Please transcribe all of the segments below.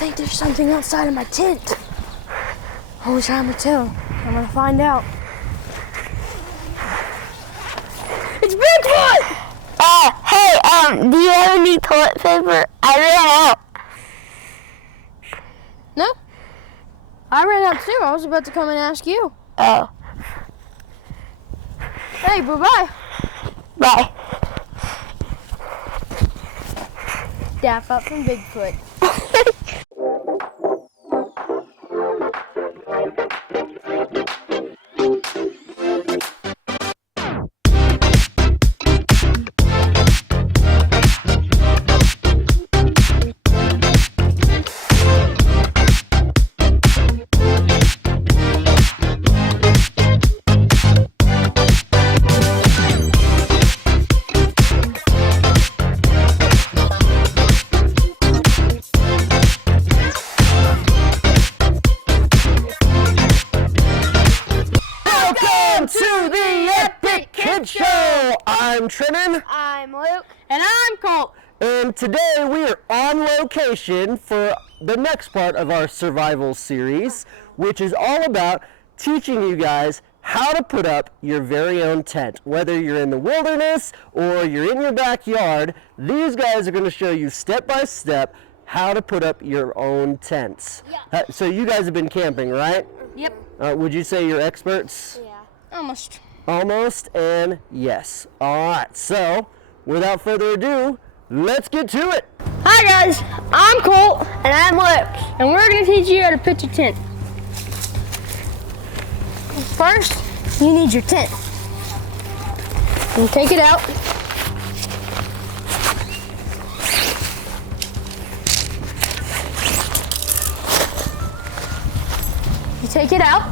think there's something outside of my tent. I wish I could tell. I'm gonna find out. It's Bigfoot! Hey, do you have any toilet paper? I ran out. No. I ran out too. I was about to come and ask you. Oh. Hey, bye-bye. Bye. Daff up from Bigfoot. I'm Trenton. I'm Luke. And I'm Colt. And today we are on location for the next part of our survival series, which is all about teaching you guys how to put up your very own tent. Whether you're in the wilderness or you're in your backyard, these guys are going to show you step by step how to put up your own tents. Yeah. So you guys have been camping, right? Yep. Would you say you're experts? Yeah. Almost. Almost and yes. All right, so without further ado, let's get to it. Hi guys, I'm Colt. And I'm Luke. And we're going to teach you how to pitch a tent. First, you need your tent. You take it out. You take it out.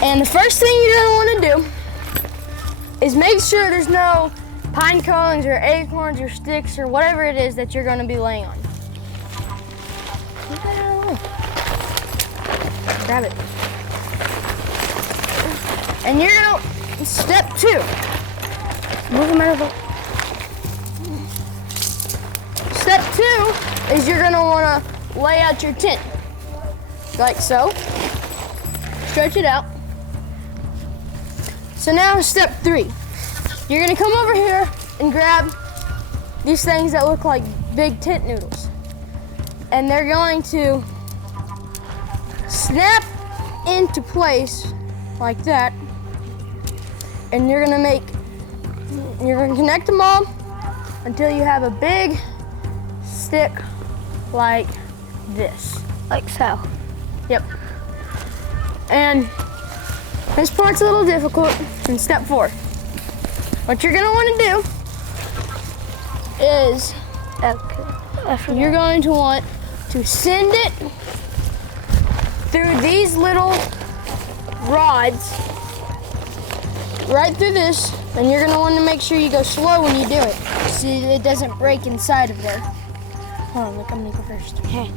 And the first thing you're gonna want to do is make sure there's no pine cones or acorns or sticks or whatever it is that you're gonna be laying on. Move that out of the way. Grab it. And you're gonna, step 2. Move them out of the... Step 2 is you're gonna wanna lay out your tent. Like so. Stretch it out. So now step 3. You're gonna come over here and grab these things that look like big tent noodles. And they're going to snap into place like that. And you're gonna connect them all until you have a big stick like this. Like so. Yep. And this part's a little difficult in step 4. What you're gonna wanna do is you're going to want to send it through these little rods, right through this, and you're gonna wanna make sure you go slow when you do it, so it doesn't break inside of there. Hold on, look, I'm gonna go first. Okay.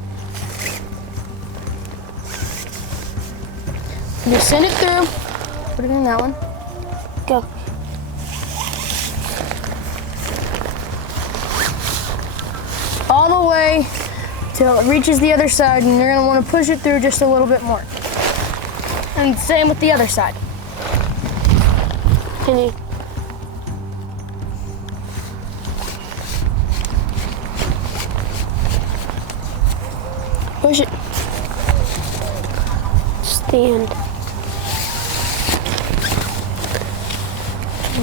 You send it through, put it in that one. Go. All the way till it reaches the other side, and you're gonna wanna push it through just a little bit more. And same with the other side. Can you? Push it. Stand.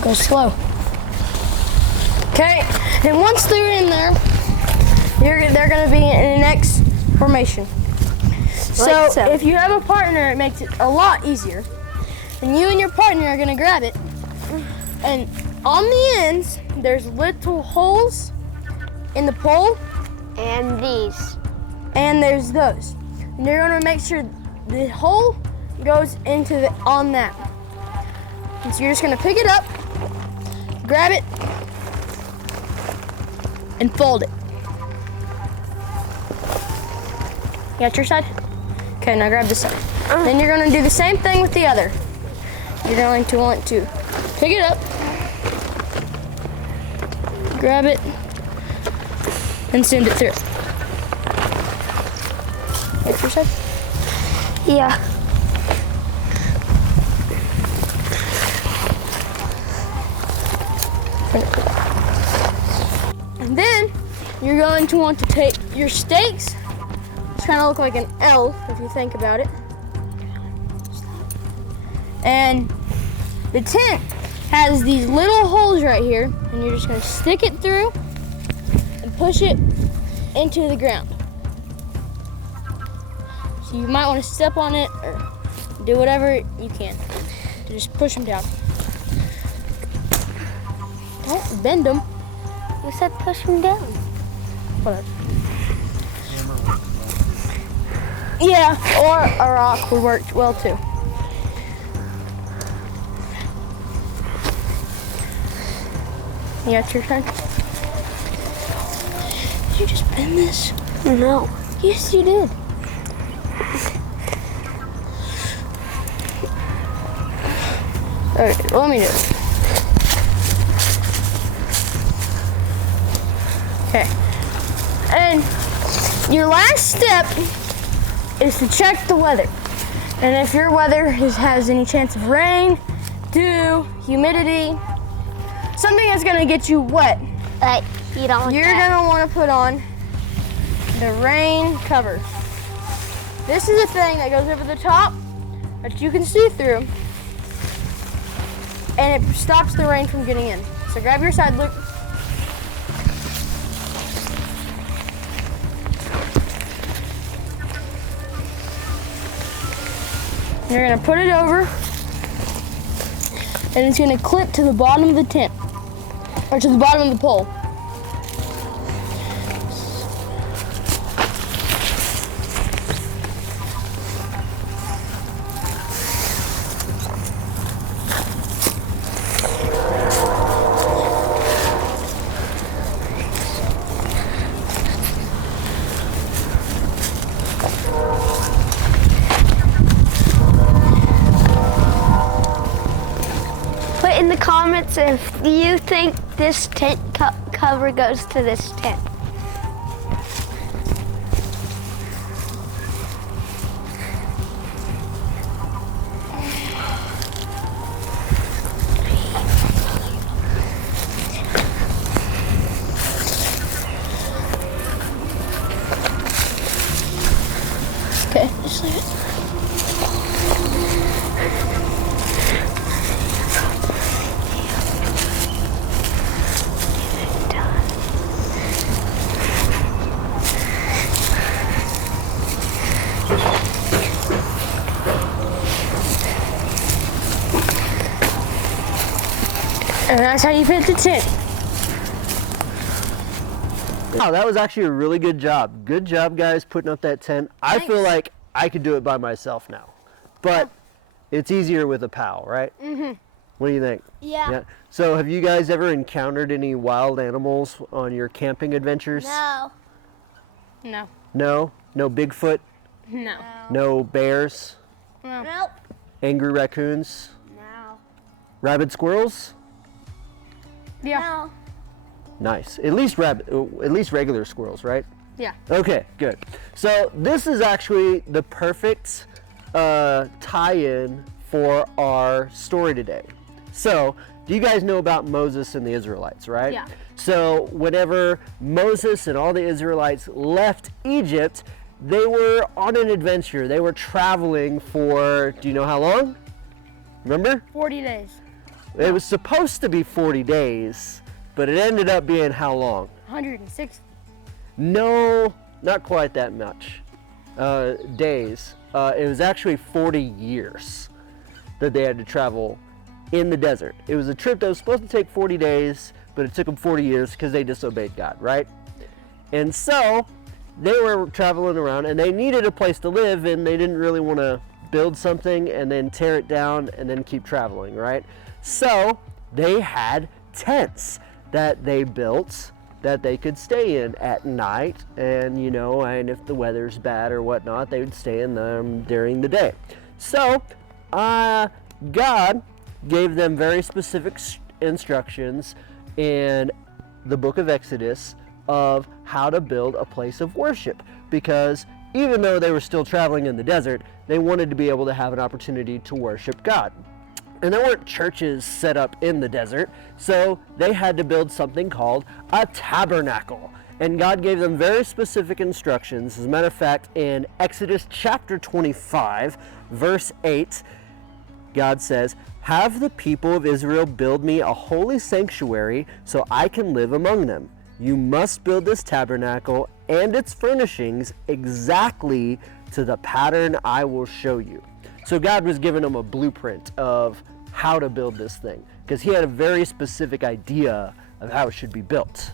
Go slow. Okay, and once they're in there, they're gonna be in an X formation. So if you have a partner, it makes it a lot easier. And you and your partner are gonna grab it. And on the ends, there's little holes in the pole. And these. And there's those. And you're gonna make sure the hole goes into on that. And so you're just gonna pick it up, grab it, and fold it. You got your side? Okay, now grab this side. Then you're gonna do the same thing with the other. You're going to want to pick it up, grab it, and send it through. That's your side? Yeah. And then you're going to want to take your stakes. It's kind of look like an L if you think about it. And the tent has these little holes right here, and you're just going to stick it through and push it into the ground. So you might want to step on it or do whatever you can to just push them down. Don't bend them. You said push them down. Whatever. Yeah, or a rock would work well too. Yeah, it's your turn. Did you just bend this? No. Yes, you did. Alright, let me do it. Okay. And your last step is to check the weather. And if your weather has any chance of rain, dew, humidity, something that's gonna get you wet, You don't want you're that. gonna wanna put on the rain cover. This is a thing that goes over the top that you can see through, and it stops the rain from getting in. So grab your side loop. You're gonna put it over, and it's gonna clip to the bottom of the tent, or to the bottom of the pole. Put in the comments if you think this tent cover goes to this tent. Okay, just leave it. And that's how you fit the tent. Wow, that was actually a really good job. Good job, guys, putting up that tent. I feel like I could do it by myself now, but it's easier with a pal, right? Mm-hmm. What do you think? Yeah. So have you guys ever encountered any wild animals on your camping adventures? No. No. No? No Bigfoot? No. No bears? No. Nope. Angry raccoons? No. Rabid squirrels? Yeah. No. Nice. At least regular squirrels, right? Yeah. Okay, good. So this is actually the perfect tie-in for our story today. So, do you guys know about Moses and the Israelites, right? Yeah. So, whenever Moses and all the Israelites left Egypt, they were on an adventure. They were traveling for, do you know how long? Remember? 40 days. It was supposed to be 40 days, but it ended up being how long? 106. No, not quite that much days. It was actually 40 years that they had to travel in the desert. It was a trip that was supposed to take 40 days, but it took them 40 years because they disobeyed God, right? And so they were traveling around and they needed a place to live, and they didn't really want to build something and then tear it down and then keep traveling, right? So they had tents that they built that they could stay in at night, and and if the weather's bad or whatnot, they would stay in them during the day. So God gave them very specific instructions in the book of Exodus of how to build a place of worship, because even though they were still traveling in the desert, they wanted to be able to have an opportunity to worship God. And there weren't churches set up in the desert, so they had to build something called a tabernacle. And God gave them very specific instructions. As a matter of fact, in Exodus chapter 25, verse 8, God says, "Have the people of Israel build me a holy sanctuary so I can live among them. You must build this tabernacle and its furnishings exactly to the pattern I will show you." So God was giving them a blueprint of how to build this thing, because he had a very specific idea of how it should be built.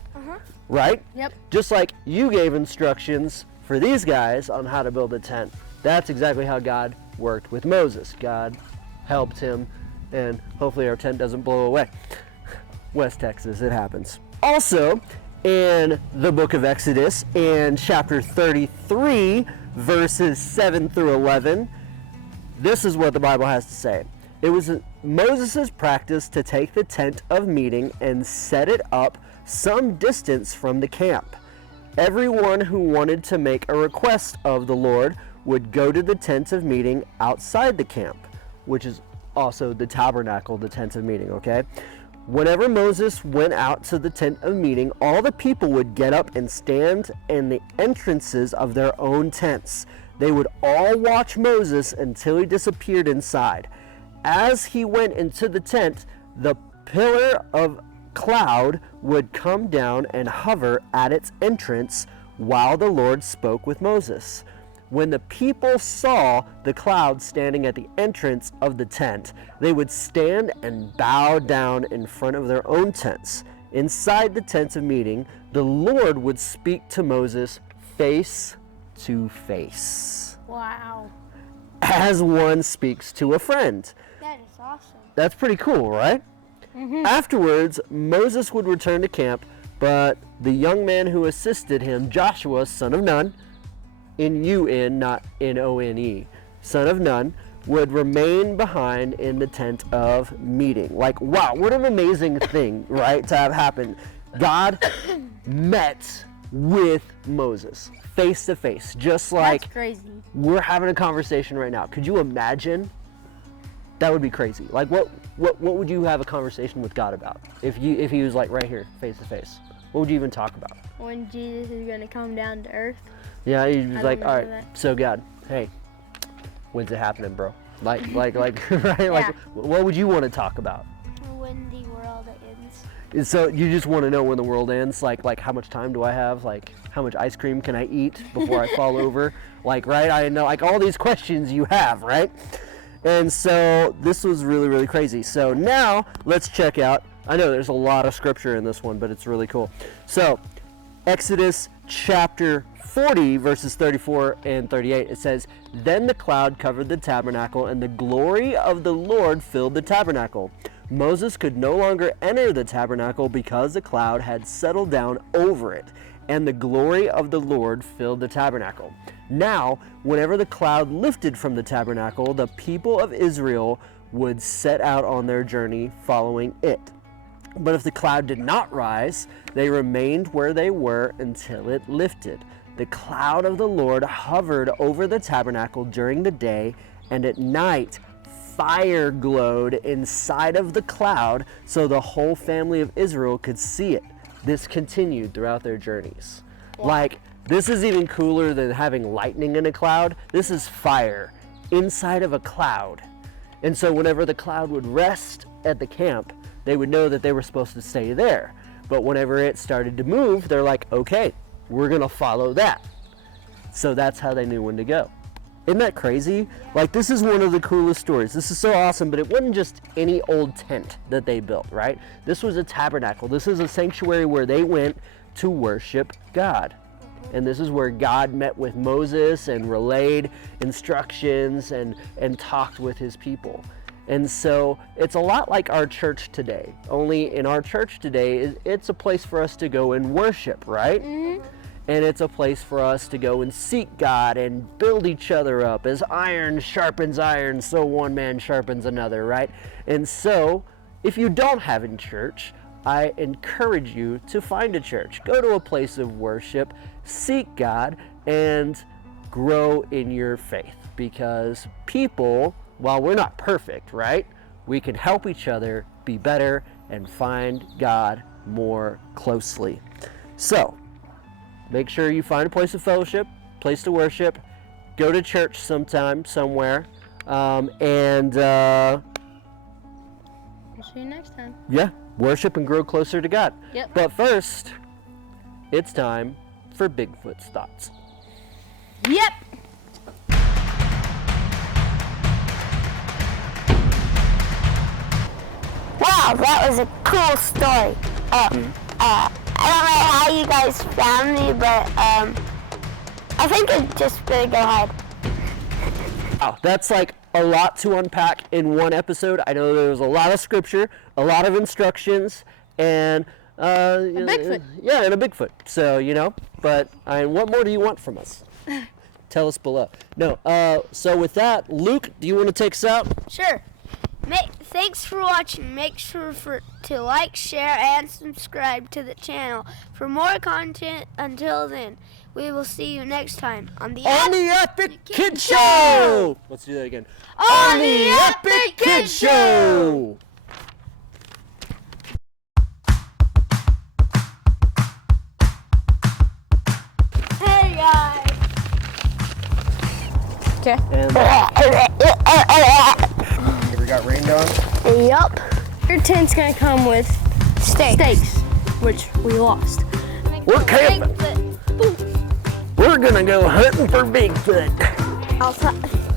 Right? Yep. Just like you gave instructions for these guys on how to build a tent, that's exactly how God worked with Moses. God helped him, and hopefully our tent doesn't blow away. West Texas, it happens. Also, in the book of Exodus, in chapter 33, verses 7 through 11, this is what the Bible has to say. It was Moses' practice to take the tent of meeting and set it up some distance from the camp. Everyone who wanted to make a request of the Lord would go to the tent of meeting outside the camp, which is also the tabernacle, the tent of meeting, okay? Whenever Moses went out to the tent of meeting, all the people would get up and stand in the entrances of their own tents. They would all watch Moses until he disappeared inside. As he went into the tent, the pillar of cloud would come down and hover at its entrance while the Lord spoke with Moses. When the people saw the cloud standing at the entrance of the tent, they would stand and bow down in front of their own tents. Inside the tent of meeting, the Lord would speak to Moses face to face. Wow. As one speaks to a friend. That is awesome. That's pretty cool, right? Afterwards, Moses would return to camp, but the young man who assisted him, Joshua, son of Nun, N-U-N, not N-O-N-E, son of Nun, would remain behind in the tent of meeting. Like, wow, what an amazing thing, right, to have happened. God met with Moses face to face, just like That's crazy. we're having a conversation right now. Could you imagine? That would be crazy. Like, what would you have a conversation with God about if he was like right here, face to face? What would you even talk about? When Jesus is going to come down to earth. Yeah, he was like, don't all know right, that. so God, hey, when's it happening, bro? Like, right? Yeah. Like, what would you want to talk about? When the world ends. And so you just want to know when the world ends, like how much time do I have? Like, how much ice cream can I eat before I fall over? Like, right? I know, like all these questions you have, right? And so this was really, really crazy. So now let's check out, I know there's a lot of scripture in this one, but it's really cool. So Exodus chapter 40, verses 34 and 38, it says, "Then the cloud covered the tabernacle, and the glory of the Lord filled the tabernacle. Moses could no longer enter the tabernacle because the cloud had settled down over it, and the glory of the Lord filled the tabernacle. Now, whenever the cloud lifted from the tabernacle, the people of Israel would set out on their journey following it. But if the cloud did not rise, they remained where they were until it lifted. The cloud of the Lord hovered over the tabernacle during the day, and at night fire glowed inside of the cloud so the whole family of Israel could see it. This continued throughout their journeys." Like, this is even cooler than having lightning in a cloud. This is fire inside of a cloud. And so whenever the cloud would rest at the camp, they would know that they were supposed to stay there. But whenever it started to move, they're like, okay, we're gonna follow that. So that's how they knew when to go. Isn't that crazy? Like, this is one of the coolest stories. This is so awesome, but it wasn't just any old tent that they built, right? This was a tabernacle. This is a sanctuary where they went to worship God. And this is where God met with Moses and relayed instructions and talked with his people. And so it's a lot like our church today. Only in our church today, it's a place for us to go and worship, right? Mm-hmm. And it's a place for us to go and seek God and build each other up. As iron sharpens iron, so one man sharpens another, right? And so, if you don't have a church, I encourage you to find a church. Go to a place of worship, seek God, and grow in your faith, because people, while we're not perfect, right, we can help each other be better and find God more closely. So make sure you find a place of fellowship, place to worship, go to church sometime, somewhere, and We'll see you next time. yeah, worship and grow closer to God. Yep. But first, it's time for Bigfoot's thoughts. Yep. Wow, that was a cool story. I don't know how you guys found me, but I think it's just gonna go hide. Wow, that's like a lot to unpack in one episode. I know there was a lot of scripture, a lot of instructions, and a Bigfoot. Yeah, and a Bigfoot. So, but what more do you want from us? Tell us below. No, so with that, Luke, do you want to take us out? Sure. Thanks for watching. Make sure to like, share, and subscribe to the channel for more content. Until then, we will see you next time on the Epic Kid Show! Let's do that again. On the Epic Kid Show! Hey guys. Okay. And we got rained on. Yup. Your tent's gonna come with steaks, which we lost. We're camping. We're gonna go hunting for Bigfoot.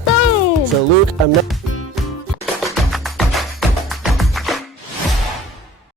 Boom. So Luke, I'm not